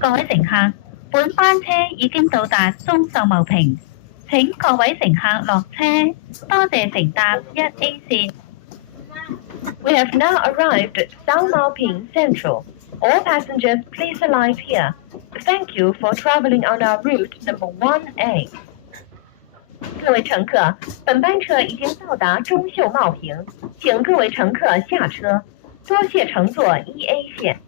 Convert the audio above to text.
各位乘客，本班車已經到達中秀茂坪，請各位乘客落車，多謝乘搭 1A 線。We have now arrived at Sao Mau Ping Central. All passengers, please alight here. Thank you for traveling on our route number 1A. 各位乘客，本班车已经到达中秀茂坪，请各位乘客下车，多谢乘坐1A 线。